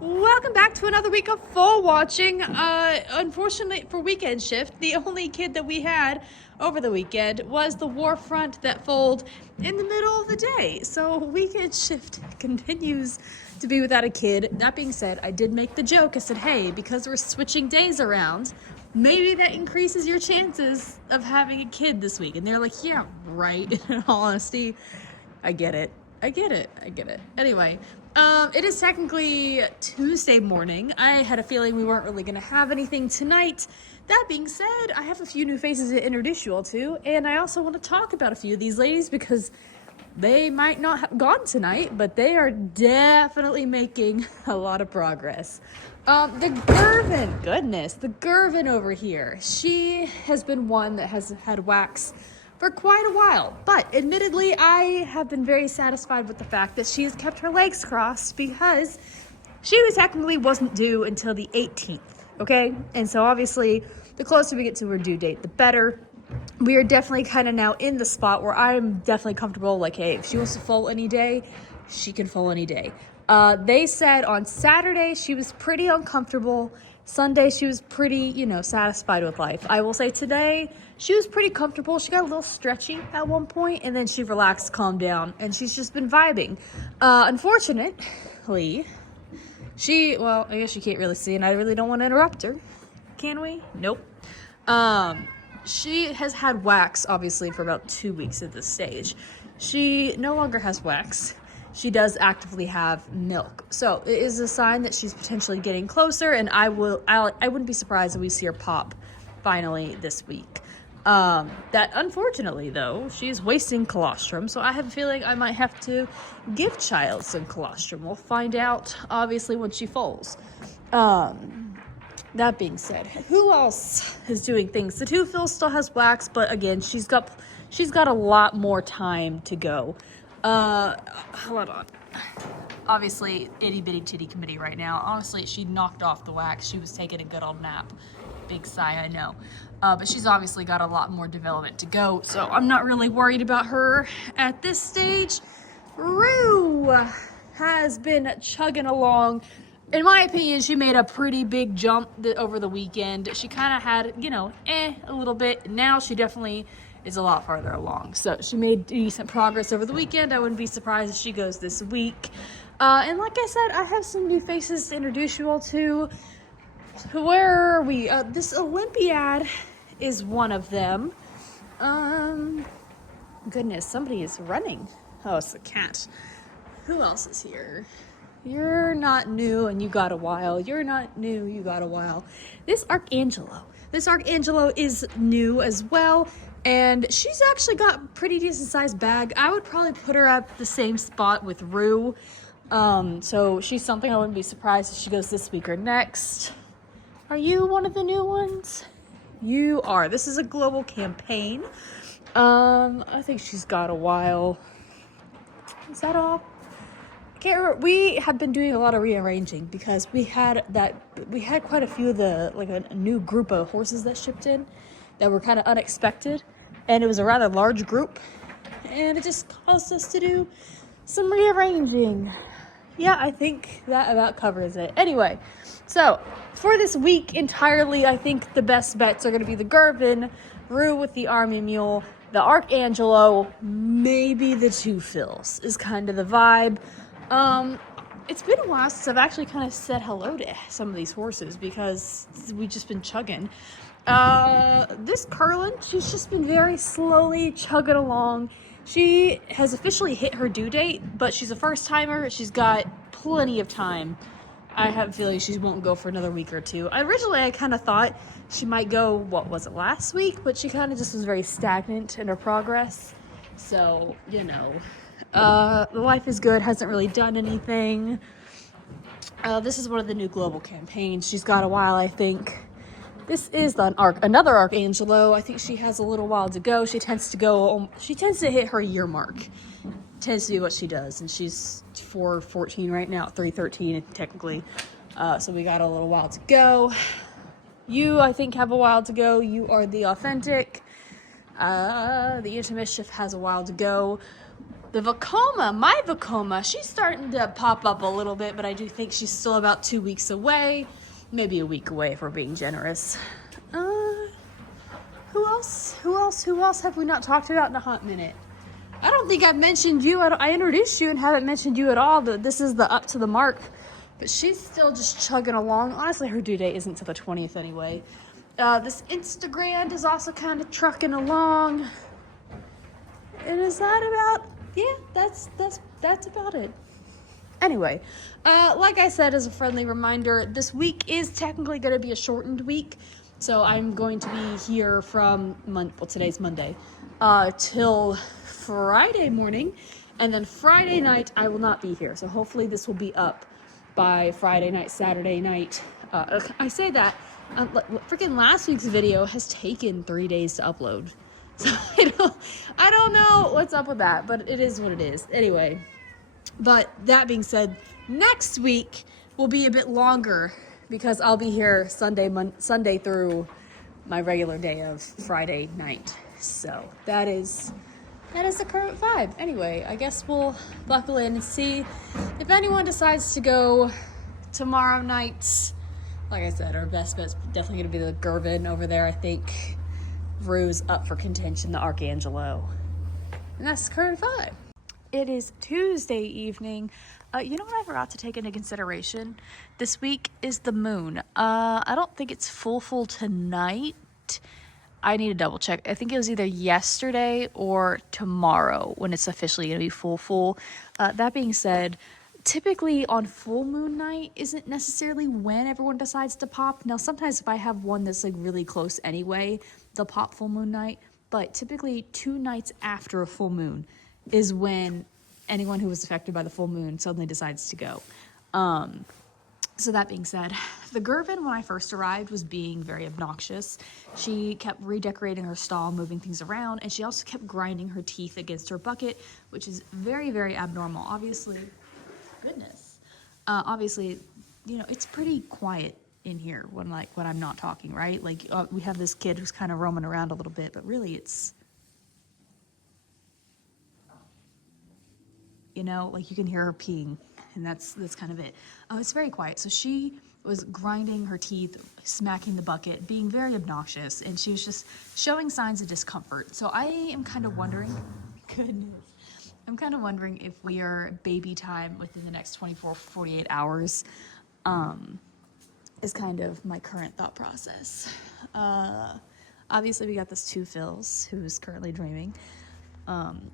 Welcome back to another week of Foal watching. Unfortunately for weekend shift, the only kid that we had over the weekend was the war front that foaled in the middle of the day. So weekend shift continues to be without a kid. That being said, I did make the joke. I said, hey, because we're switching days around, maybe that increases your chances of having a kid this week. And they're like, yeah, right. In all honesty, I get it. I get it. Anyway, it is technically Tuesday morning. I had a feeling we weren't really going to have anything tonight. That being said, I have a few new faces to introduce you all to, and I also want to talk about a few of these ladies because they might not have gone tonight, but they are definitely making a lot of progress. The Gervin over here. She has been one that has had wax for quite a while, but admittedly, I have been very satisfied with the fact that she has kept her legs crossed because she technically wasn't due until the 18th, okay? And so obviously, the closer we get to her due date, the better. We are definitely kind of now in the spot where I'm definitely comfortable, like, hey, if she wants to foal any day, she can foal any day. They said on Saturday she was pretty uncomfortable. Sunday she was pretty, satisfied with life. I will say today she was pretty comfortable. She got a little stretchy at one point, and then she relaxed, calmed down, and she's just been vibing. Unfortunately, I guess you can't really see, and I really don't want to interrupt her. Can we? Nope. She has had wax, obviously, for about 2 weeks at this stage. She no longer has wax. She does actively have milk. So it is a sign that she's potentially getting closer, and I wouldn't be surprised if we see her pop finally this week. That unfortunately, though, she's wasting colostrum, so I have a feeling I might have to give child some colostrum. We'll find out, obviously, when she foals. That being said, who else is doing things? The two Phil still has wax, but again, she's got a lot more time to go. Hold on. Obviously, itty bitty titty committee right now. Honestly, she knocked off the wax. She was taking a good old nap. Big sigh, I know. But she's obviously got a lot more development to go, so I'm not really worried about her at this stage. Rue has been chugging along. In my opinion, she made a pretty big jump over the weekend. She kind of had, a little bit. Now she definitely is a lot farther along. So she made decent progress over the weekend. I wouldn't be surprised if she goes this week. And like I said, I have some new faces to introduce you all to. Where are we? This Olympiad is one of them. Goodness, somebody is running. Oh, it's the cat. Who else is here? You're not new and you got a while. You're not new, you got a while. This Archangelo is new as well, and she's actually got a pretty decent sized bag. I would probably put her at the same spot with Rue. So she's something I wouldn't be surprised if she goes this week or next. Are you one of the new ones? You are. This is a global campaign. I think she's got a while. Is that all? Can't remember. We have been doing a lot of rearranging because we had quite a few of the, like a new group of horses that shipped in that were kind of unexpected, and it was a rather large group, and it just caused us to do some rearranging. Yeah, I think that about covers it. Anyway, so for this week entirely, I think the best bets are going to be the Gervin, Rue with the Army Mule, the Archangelo, maybe the two Phils is kind of the vibe. It's been a while since I've actually kind of said hello to some of these horses because we've just been chugging. This Curlin, she's just been very slowly chugging along. She has officially hit her due date, but she's a first timer. She's got plenty of time. I have a feeling she won't go for another week or two. Originally, I kind of thought she might go, last week? But she kind of just was very stagnant in her progress. So, the life is good, hasn't really done anything. This is one of the new global campaigns. She's got a while, I think. This is another Archangelo. I think she has a little while to go. She tends to hit her year mark. Tends to be what she does, and she's 4:14 right now, 3:13 technically. So we got a little while to go. You, I think, have a while to go. You are the authentic. The Intermischief has a while to go. The Vacoma, my Vacoma, she's starting to pop up a little bit, but I do think she's still about 2 weeks away. Maybe a week away if we're being generous. Who else have we not talked about in a hot minute? I don't think I've mentioned you. I introduced you and haven't mentioned you at all. This is the up to the mark. But she's still just chugging along. Honestly, her due date isn't till the 20th anyway. This Instagram is also kind of trucking along. And is that about... Yeah, that's about it. Anyway, like I said, as a friendly reminder, this week is technically going to be a shortened week. So I'm going to be here from, today's Monday, till Friday morning. And then Friday night, I will not be here. So hopefully this will be up by Friday night, Saturday night. I say that, freaking last week's video has taken 3 days to upload. So I don't know what's up with that, but it is what it is. Anyway, but that being said, next week will be a bit longer because I'll be here Sunday through my regular day of Friday night. So that is the current vibe. Anyway, I guess we'll buckle in and see if anyone decides to go tomorrow night. Like I said, our best bet's definitely going to be the Gervin over there, I think. Rue's up for contention, the Archangelo. And that's the current vibe. It is Tuesday evening. You know what I forgot to take into consideration? This week is the moon. I don't think it's full tonight. I need to double check. I think it was either yesterday or tomorrow when it's officially going to be full. That being said, typically on full moon night isn't necessarily when everyone decides to pop. Now, sometimes if I have one that's like really close anyway, they'll pop full moon night. But typically 2 nights after a full moon is when anyone who was affected by the full moon suddenly decides to go. So that being said, the Gervin, when I first arrived, was being very obnoxious. She kept redecorating her stall, moving things around, and she also kept grinding her teeth against her bucket, which is very, very abnormal. Obviously, obviously, you know, it's pretty quiet in here when I'm not talking, right? Like, we have this kid who's kind of roaming around a little bit, but really it's, you know, like you can hear her peeing, and that's kind of it. It's very quiet. So she was grinding her teeth, smacking the bucket, being very obnoxious, and she was just showing signs of discomfort. So I am kind of wondering, I'm kind of wondering if we are baby time within the next 48 hours, is kind of my current thought process. Obviously we got this 2 Phils who's currently dreaming.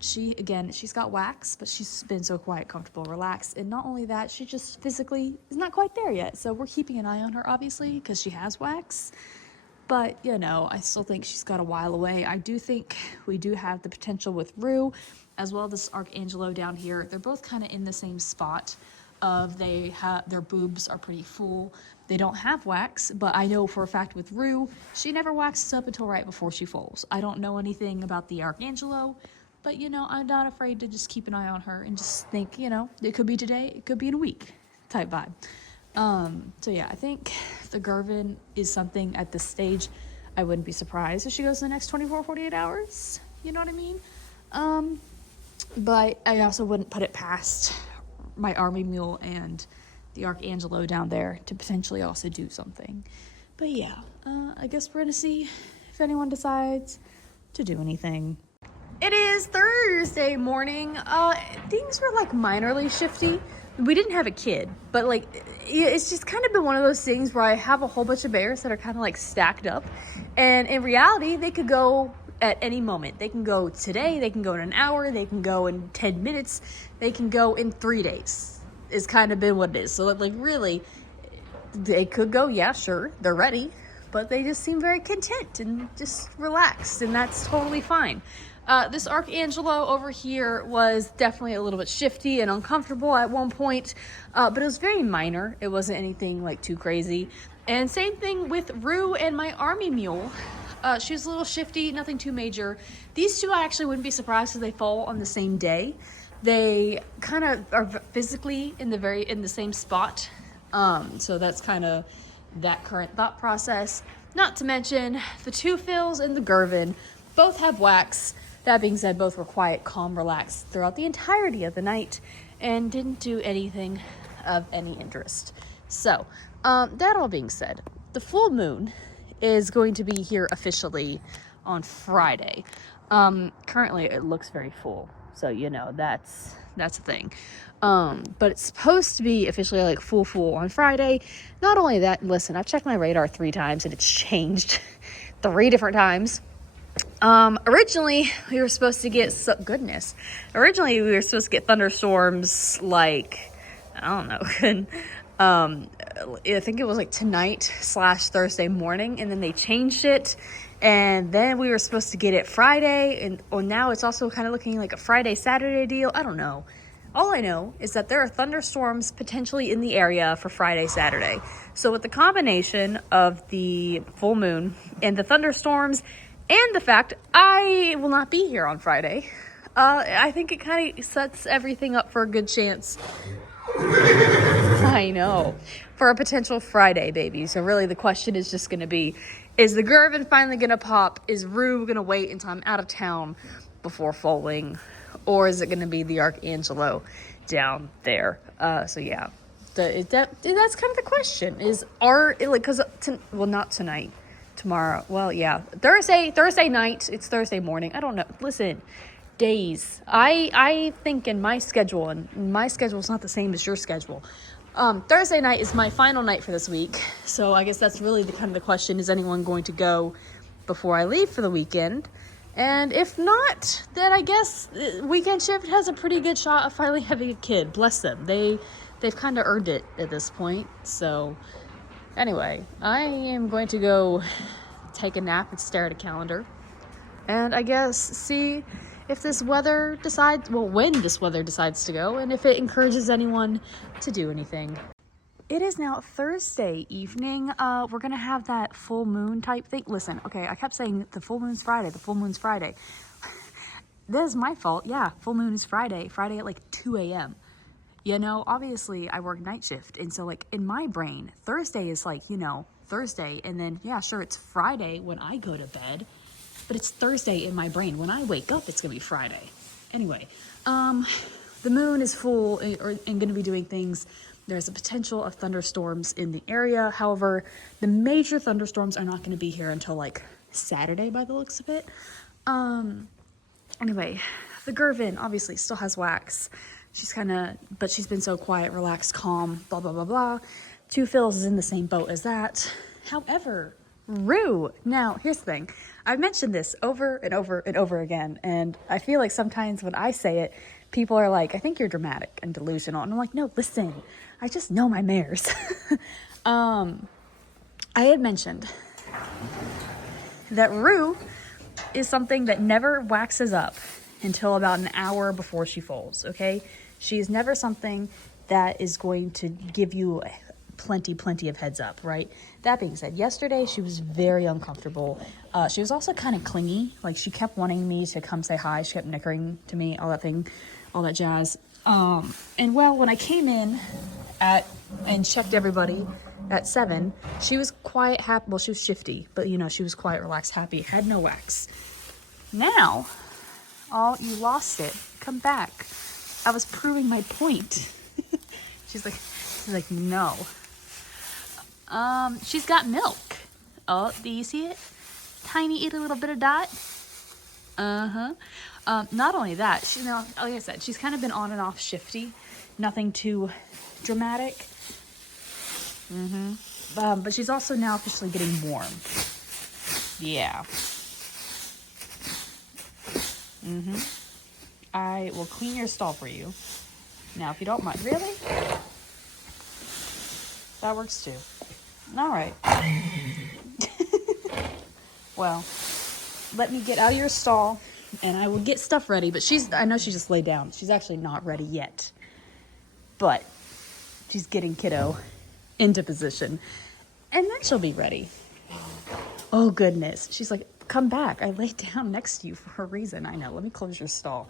She's got wax, but she's been so quiet, comfortable, relaxed. And not only that, she just physically is not quite there yet. So we're keeping an eye on her, obviously, because she has wax. But, you know, I still think she's got a while away. I do think we do have the potential with Rue, as well as this Archangelo down here. They're both kind of in the same spot of their boobs are pretty full. They don't have wax, but I know for a fact with Rue, she never waxes up until right before she foals. I don't know anything about the Archangelo, but, you know, I'm not afraid to just keep an eye on her and just think, you know, it could be today, it could be in a week type vibe. So yeah, I think the Gervin is something at this stage. I wouldn't be surprised if she goes in the next 48 hours. You know what I mean? But I also wouldn't put it past my army mule and the Archangelo down there to potentially also do something. But yeah, I guess we're gonna see if anyone decides to do anything. It is Thursday morning. Things were like minorly shifty. We didn't have a kid, but like it's just kind of been one of those things where I have a whole bunch of bears that are kind of like stacked up, and in reality they could go at any moment. They can go today, they can go in an hour, they can go in 10 minutes, they can go in 3 days. It's kind of been what it is. So like really they could go, yeah, sure, they're ready, but they just seem very content and just relaxed, and that's totally fine. This Archangelo over here was definitely a little bit shifty and uncomfortable at one point, but it was very minor. It wasn't anything like too crazy. And same thing with Rue and my army mule. She was a little shifty, nothing too major. These two I actually wouldn't be surprised because they fall on the same day. They kind of are physically in the same spot. So that's kind of that current thought process. Not to mention the 2 Phils and the Gervin both have wax. That being said, both were quiet, calm, relaxed throughout the entirety of the night and didn't do anything of any interest. So, that all being said, the full moon is going to be here officially on Friday. Currently it looks very full, so you know that's a thing. But it's supposed to be officially like full on Friday. Not only that, listen, I've checked my radar 3 times and it's changed 3 different times. Originally we were supposed to get Originally we were supposed to get thunderstorms like, I don't know, I think it was like tonight/Thursday morning, and then they changed it, and then we were supposed to get it Friday, and now it's also kind of looking like a Friday-Saturday deal. I don't know. All I know is that there are thunderstorms potentially in the area for Friday-Saturday. So with the combination of the full moon and the thunderstorms and the fact I will not be here on Friday, I think it kind of sets everything up for a good chance. I know. For a potential Friday baby. So really the question is just going to be, is the Gervin finally going to pop? Is Rue going to wait until I'm out of town before foaling? Or is it going to be the Archangelo down there? So yeah, that's kind of the question. Not tonight, tomorrow. Well, yeah, Thursday night. It's Thursday morning. I don't know. Listen, days. I think in my schedule, and my schedule is not the same as your schedule. Thursday night is my final night for this week. So I guess that's really the question. Is anyone going to go before I leave for the weekend? And if not, then I guess Weekend Shift has a pretty good shot of finally having a kid. Bless them. They've kind of earned it at this point. So anyway, I am going to go take a nap and stare at a calendar. And I guess see if this weather when this weather decides to go, and if it encourages anyone to do anything. It is now Thursday evening. We're gonna have that full moon type thing. Listen, okay, I kept saying the full moon's Friday. That is my fault. Yeah, full moon is Friday at like 2 a.m. You know, obviously I work night shift, and so like in my brain, Thursday is like, Thursday, and then yeah, sure, it's Friday when I go to bed. But it's Thursday in my brain. When I wake up, it's going to be Friday. Anyway, the moon is full and going to be doing things. There's a potential of thunderstorms in the area. However, the major thunderstorms are not going to be here until like Saturday by the looks of it. Anyway, the Gervin obviously still has wax. But she's been so quiet, relaxed, calm, blah, blah, blah, blah. Two Phils is in the same boat as that. However, Rue. Now, here's the thing. I've mentioned this over and over and over again, and I feel like sometimes when I say it, people are like, I think you're dramatic and delusional. And I'm like, no, listen, I just know my mares. I had mentioned that Rue is something that never waxes up until about an hour before she foals, okay? She is never something that is going to give you plenty of heads up, right? That being said, yesterday she was very uncomfortable. She was also kind of clingy. Like, she kept wanting me to come say hi. She kept nickering to me, all that jazz. And well, when I came in and checked everybody at 7, she was quiet, happy. Well, she was shifty, but she was quiet, relaxed, happy, had no wax. Now, you lost it. Come back. I was proving my point. She's like, no. She's got milk. Oh, do you see it? Tiny itty little bit of dot. Not only that, like I said, she's kind of been on and off shifty. Nothing too dramatic. But she's also now officially getting warm. Yeah. I will clean your stall for you. Now, if you don't mind. Really? That works too. All right. Well, let me get out of your stall and I will get stuff ready. But I know she just laid down. She's actually not ready yet. But she's getting kiddo into position. And then she'll be ready. Oh, goodness. She's like, come back. I laid down next to you for a reason. I know. Let me close your stall.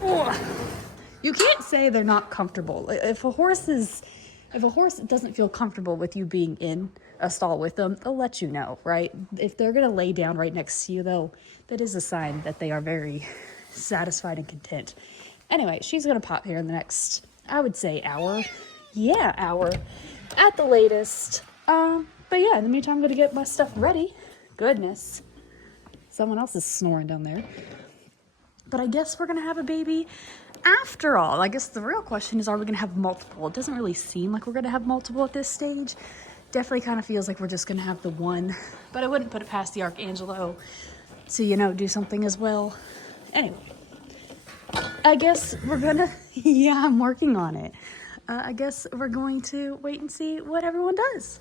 Oh. You can't say they're not comfortable. If a horse is If a horse doesn't feel comfortable with you being in a stall with them, they'll let you know, right? If they're gonna lay down right next to you, though, that is a sign that they are very satisfied and content. Anyway, she's gonna pop here in the next, I would say, hour. Yeah, hour at the latest. But yeah, in the meantime, I'm gonna get my stuff ready. Goodness, someone else is snoring down there. But I guess we're gonna have a baby after all. I guess the real question is, are we gonna have multiple? It doesn't really seem like we're gonna have multiple at this stage. Definitely kind of feels like we're just gonna have the one, but I wouldn't put it past the Archangelo to, you know, do something as well. Anyway, I guess we're gonna, yeah, I'm working on it. I guess we're going to wait and see what everyone does.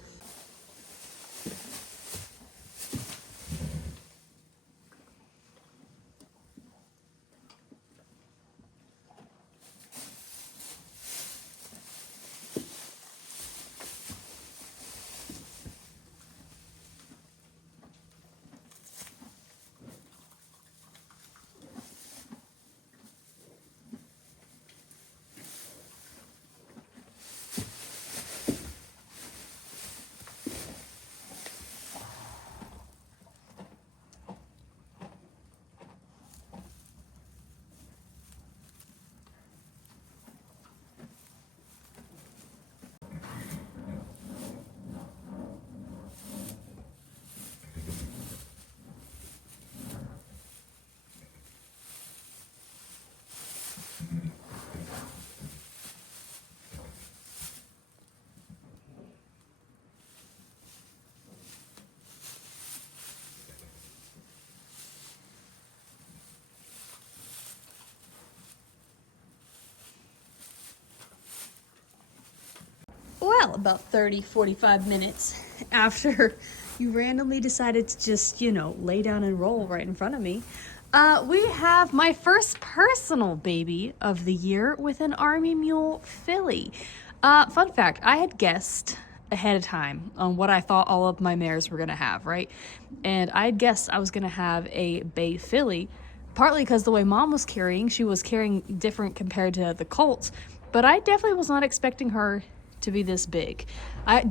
Well, about 45 minutes after you randomly decided to just, you know, lay down and roll right in front of me, we have my first personal baby of the year with an Army Mule filly. Fun fact, I had guessed ahead of time on what I thought all of my mares were going to have, right? And I had guessed I was going to have a bay filly, partly because the way Mom was carrying, she was carrying different compared to the colts, but I definitely was not expecting her to be this big.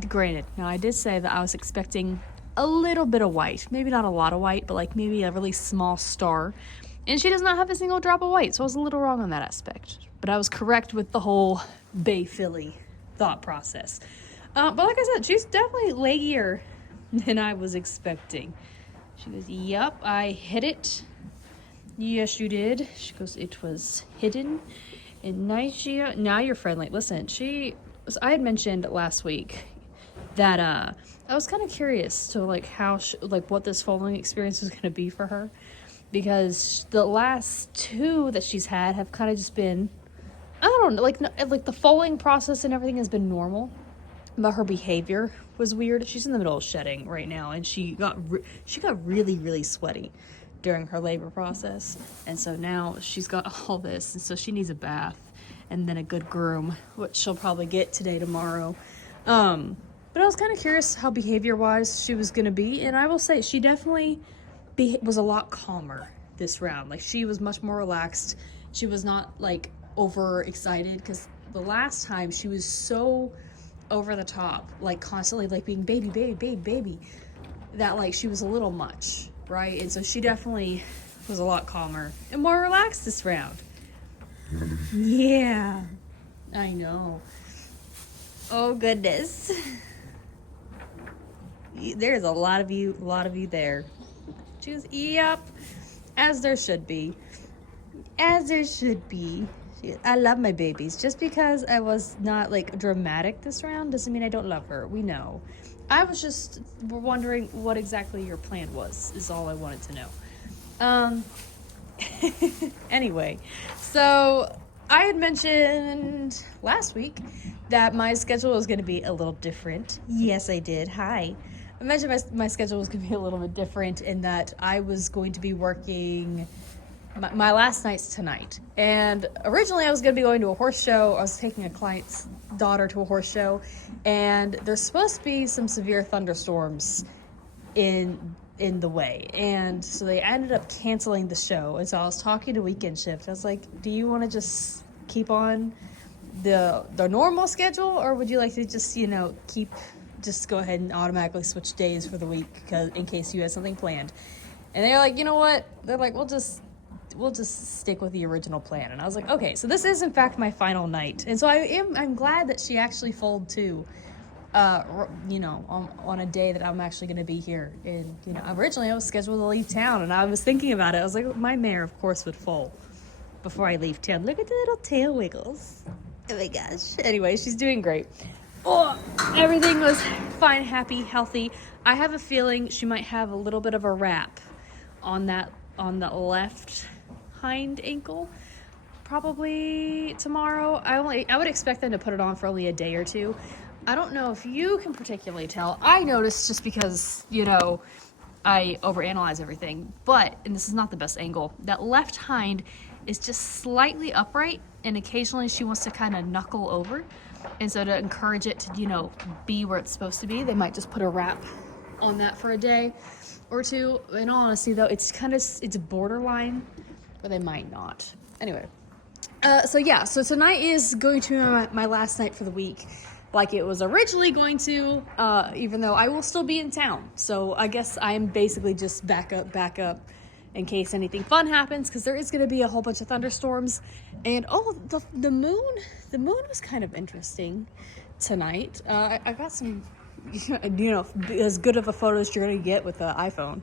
Granted, now I did say that I was expecting a little bit of white, maybe not a lot of white, but like maybe a really small star, and she does not have a single drop of white, so I was a little wrong on that aspect, but I was correct with the whole bay filly thought process. But like I said, she's definitely leggier than I was expecting. She goes, "Yup, I hit it." "Yes, you did." She goes, "It was hidden." And Nigeria, now you're friendly. Listen, I had mentioned last week that I was kind of curious to like how what this foaling experience was going to be for her, because the last two that she's had have kind of just been, I don't know, like the foaling process and everything has been normal, but her behavior was weird. She's in the middle of shedding right now, and she got really sweaty during her labor process, and so now she's got all this, and so she needs a bath and then a good groom, which she'll probably get today, tomorrow. But I was kind of curious how behavior-wise she was gonna be, and I will say she definitely was a lot calmer this round. Like, she was much more relaxed. She was not like over excited, because the last time she was so over the top, like constantly like being baby, that like she was a little much, right? And so she definitely was a lot calmer and more relaxed this round. Yeah, I know. Oh goodness. There's a lot of you there. Choose, yep, as there should be. As there should be. I love my babies. Just because I was not like dramatic this round doesn't mean I don't love her. We know. I was just wondering what exactly your plan was, is all I wanted to know. Anyway, so I had mentioned last week that my schedule was going to be a little different. Yes, I did. Hi. I mentioned my schedule was going to be a little bit different in that I was going to be working my last night's tonight. And originally I was going to be going to a horse show. I was taking a client's daughter to a horse show, and there's supposed to be some severe thunderstorms in the way, and so they ended up canceling the show. And so I was talking to weekend shift. I was like, do you want to just keep on the normal schedule, or would you like to just, just go ahead and automatically switch days for the week because in case you had something planned? And they're like, you know what? They're like, we'll just stick with the original plan. And I was like, okay, so this is in fact my final night. And so I'm glad that she actually folded too. On a day that I'm actually going to be here. And, originally I was scheduled to leave town, and I was thinking about it. I was like, my mare, of course, would foal before I leave town. Look at the little tail wiggles. Oh my gosh. Anyway, she's doing great. Oh, everything was fine, happy, healthy. I have a feeling she might have a little bit of a wrap on the left hind ankle. Probably tomorrow. I would expect them to put it on for only a day or two. I don't know if you can particularly tell. I noticed just because, I overanalyze everything. And this is not the best angle, that left hind is just slightly upright, and occasionally she wants to kind of knuckle over. And so to encourage it to, be where it's supposed to be, they might just put a wrap on that for a day or two. In all honesty, though, it's borderline, but they might not. Anyway. So tonight is going to be my last night for the week, like it was originally going to, even though I will still be in town. So I guess I'm basically just back up in case anything fun happens, because there is going to be a whole bunch of thunderstorms. And the moon was kind of interesting tonight. I got some, as good of a photo as you're going to get with the iPhone.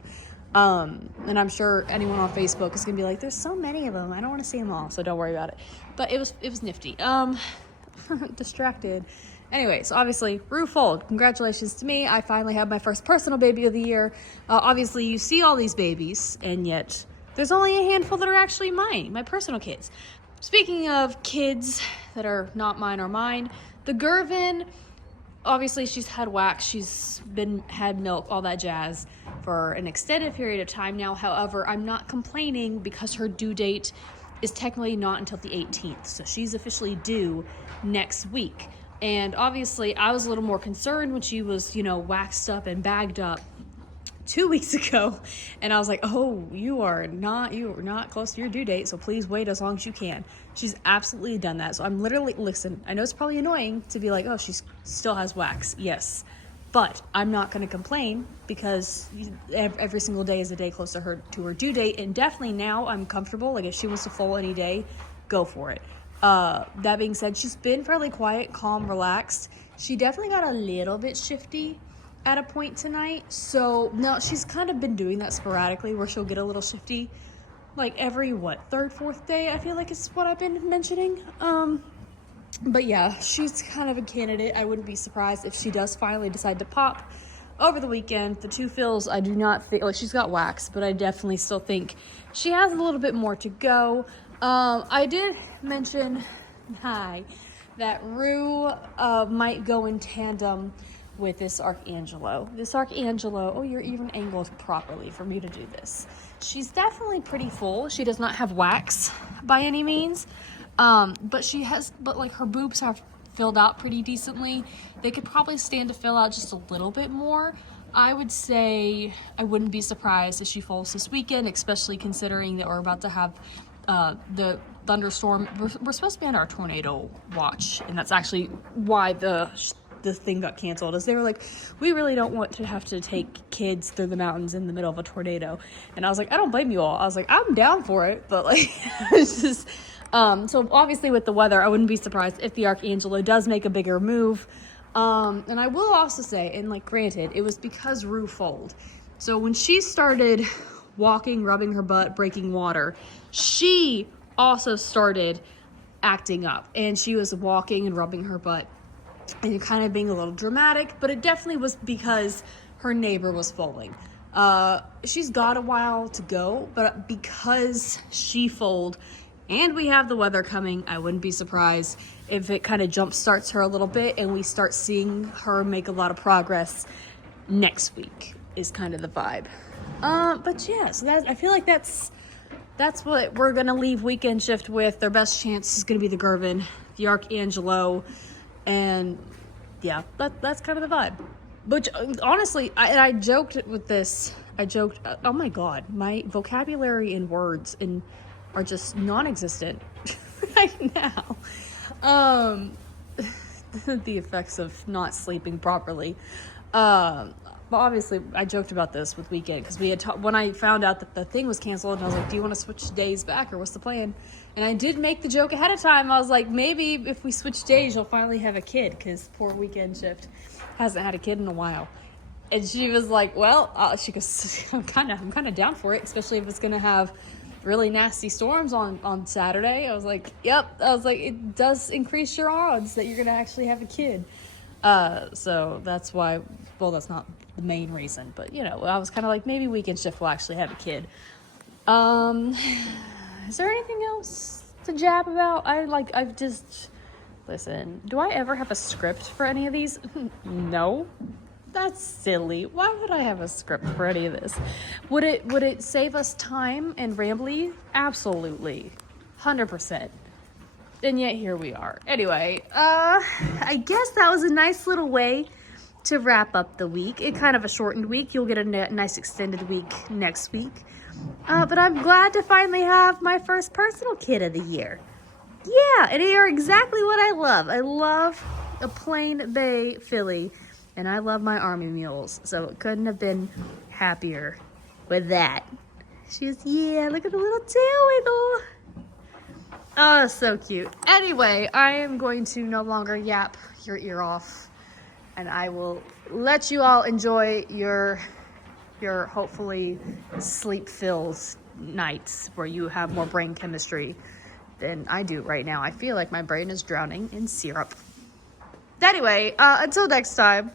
And I'm sure anyone on Facebook is gonna be like, there's so many of them, I don't want to see them all, so don't worry about it. But it was nifty. Distracted. Anyway, so obviously Rue foaled. Congratulations to me. I finally have my first personal baby of the year. Obviously you see all these babies, and yet there's only a handful that are actually mine, my personal kids. Speaking of kids that are not mine or mine, the Gervin, obviously she's had wax, she's had milk, all that jazz for an extended period of time now. However, I'm not complaining because her due date is technically not until the 18th. So she's officially due next week. And obviously I was a little more concerned when she was, waxed up and bagged up 2 weeks ago. And I was like, oh, you are not close to your due date, so please wait as long as you can. She's absolutely done that. So I'm literally, listen, I know it's probably annoying to be like, oh, she still has wax. Yes. But I'm not going to complain, because every single day is a day closer to her due date. And definitely now I'm comfortable. Like if she wants to foal any day, go for it. That being said, she's been fairly quiet, calm, relaxed. She definitely got a little bit shifty at a point tonight. So no, she's kind of been doing that sporadically, where she'll get a little shifty like every third, fourth day, I feel like is what I've been mentioning. But yeah, she's kind of a candidate. I wouldn't be surprised if she does finally decide to pop over the weekend. The two fills, I do not think, like, she's got wax, but I definitely still think she has a little bit more to go. I did mention that Rue might go in tandem with this Archangelo. Oh, you're even angled properly for me to do this. She's definitely pretty full. She does not have wax by any means. But like her boobs have filled out pretty decently. They could probably stand to fill out just a little bit more. I would say I wouldn't be surprised if she falls this weekend, especially considering that we're about to have the thunderstorm. We're supposed to be on our tornado watch, and that's actually why the thing got canceled. Is they were like, we really don't want to have to take kids through the mountains in the middle of a tornado. And I was like, I don't blame you all. I was like, I'm down for it, but like it's just so obviously with the weather, I wouldn't be surprised if the Archangelo does make a bigger move. And I will also say, and like granted, it was because Rue foaled. So when she started walking, rubbing her butt, breaking water, she also started acting up, and she was walking and rubbing her butt and kind of being a little dramatic, but it definitely was because her neighbor was foaling. She's got a while to go, but because she foaled and we have the weather coming, I wouldn't be surprised if it kind of jump starts her a little bit and we start seeing her make a lot of progress next week is kind of the vibe. But yeah, so I feel like that's what we're going to leave weekend shift with. Their best chance is going to be the Gervin, the Archangelo, and yeah, that's kind of the vibe. But honestly, I joked with this. Oh my God, my vocabulary and words are just non-existent right now. The effects of not sleeping properly. Well, obviously, I joked about this with Weekend because we had when I found out that the thing was canceled, and I was like, "Do you want to switch days back, or what's the plan?" And I did make the joke ahead of time. I was like, "Maybe if we switch days, you'll finally have a kid," because poor Weekend Shift hasn't had a kid in a while. And she was like, "Well," she goes, "I'm kind of down for it, especially if it's gonna have really nasty storms on Saturday." I was like, "Yep." I was like, "It does increase your odds that you're gonna actually have a kid." So that's why. Well, that's not the main reason, but I was kind of like, maybe Weekend Shift will actually have a kid. Is there anything else to jab about? Listen. Do I ever have a script for any of these? No. That's silly. Why would I have a script for any of this? Would it save us time and rambly? Absolutely. 100%. And yet here we are. Anyway, I guess that was a nice little way to wrap up the week. It kind of a shortened week. You'll get a nice extended week next week. But I'm glad to finally have my first personal kid of the year. Yeah, and they are exactly what I love. I love a plain bay filly, and I love my army mules. So it couldn't have been happier with that. She's, yeah, look at the little tail wiggle. Oh, so cute. Anyway, I am going to no longer yap your ear off, and I will let you all enjoy your hopefully sleep-filled nights where you have more brain chemistry than I do right now. I feel like my brain is drowning in syrup. Anyway, until next time.